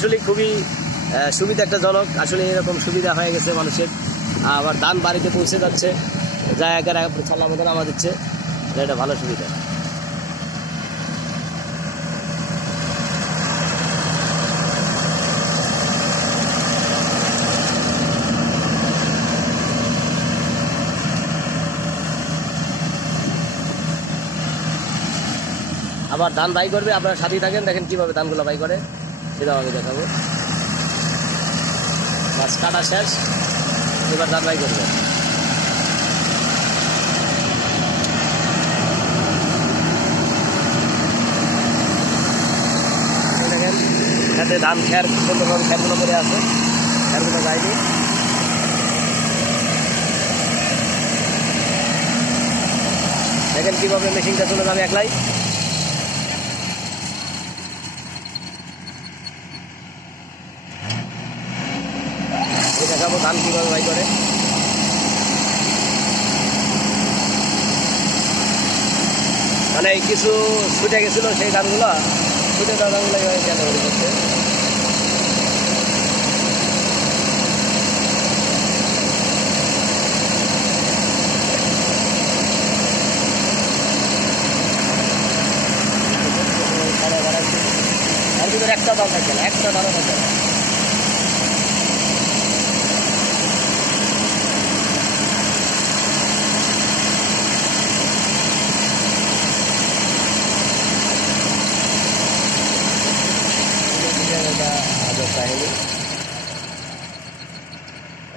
আসলে খুবই সুবিধা একটা জনক, আসলে এরকম সুবিধা হয়ে গেছে মানুষের। আবার ধান বাড়িতে পৌঁছে যাচ্ছে, জায়গায় ছল্লা মতো নামা দিচ্ছে, এটা ভালো সুবিধা। আবার ধান বাই করবে, আপনারা সাথেই থাকেন, দেখেন কিভাবে ধানগুলো বাই করে সেটাও আমি দেখাবো। বাস কাটা শেষ, এবার ধান বাই করবে। দেখেন খেতে ধান খের সুন্দরভাবে খেরগুলো করে আছে, খেরগুলো যায়নি। দেখেন কিভাবে মেশিনটা চলে যাবে একলাই। দেখাবো ধান কিভাবে বাই করে। মানে কিছু ছুটে গেছিল সেই ধানগুলো, ছুটে দেওয়া ধানগুলো কেন করছে। তার ভিতরে একটা ধান থাকবে না, একটা ধানও থাকবে না।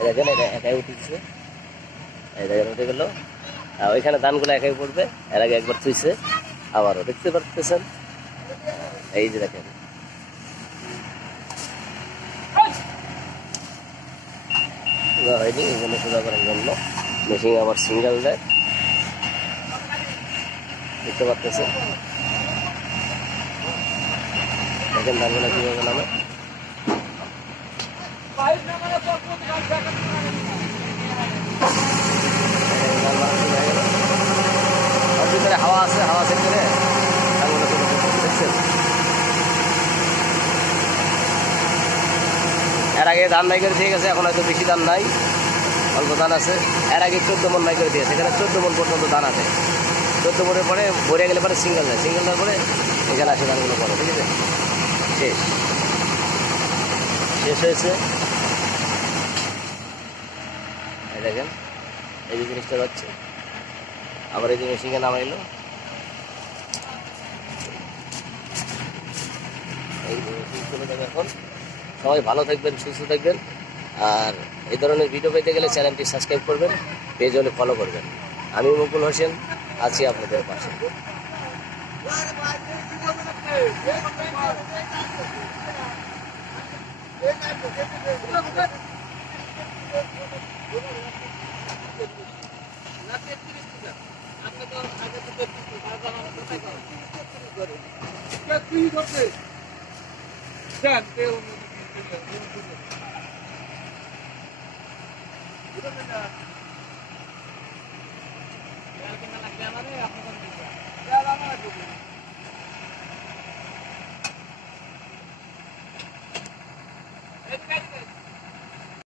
দেখেন এটা একাই উঠেছে, এই দেখেন উঠে গেল। ওইখানে ধানগুলো একাই পড়বে, এর আগে একবার থুইছে, আবারও দেখতে পারতেছেন। এই যে দেখেন হয়নি, এই জন্য সোজা করার জন্য মেশিন আবার সিঙ্গেল দেয়, দেখতে পারতেছেন। দেখেন ধানগুলো কিভাবে নামে। ভিতরে হাওয়া আছে, হাওয়া চেক করে দেখছেন। এর আগে ধান বাই করে দিয়ে গেছে, এখন হয়তো বেশি ধান নাই, অল্প ধান আছে। এর আগে 14 মন বাই করে দিয়েছে, এখানে 14 মন পর্যন্ত ধান আছে। 14 মনের পরে ভরে গেলে পরে সিঙ্গেল দেয়, সিঙ্গেল দেওয়ার পরে এখানে আসে ধানগুলো পরে, ঠিক আছে। শেষ শেষ হয়েছে। এই দেখেন এই যে জিনিসটা যাচ্ছে, আবার এই যে মেশিনে নামাইলো। এই চলে যাবে এখন। সবাই ভালো থাকবেন, সুস্থ থাকবেন, আর এই ধরনের ভিডিও পেতে গেলে চ্যানেলটি সাবস্ক্রাইব করবেন, পেজ হলে ফলো করবেন। আমি মুকুল হোসেন আছি আপনাদের পাশে।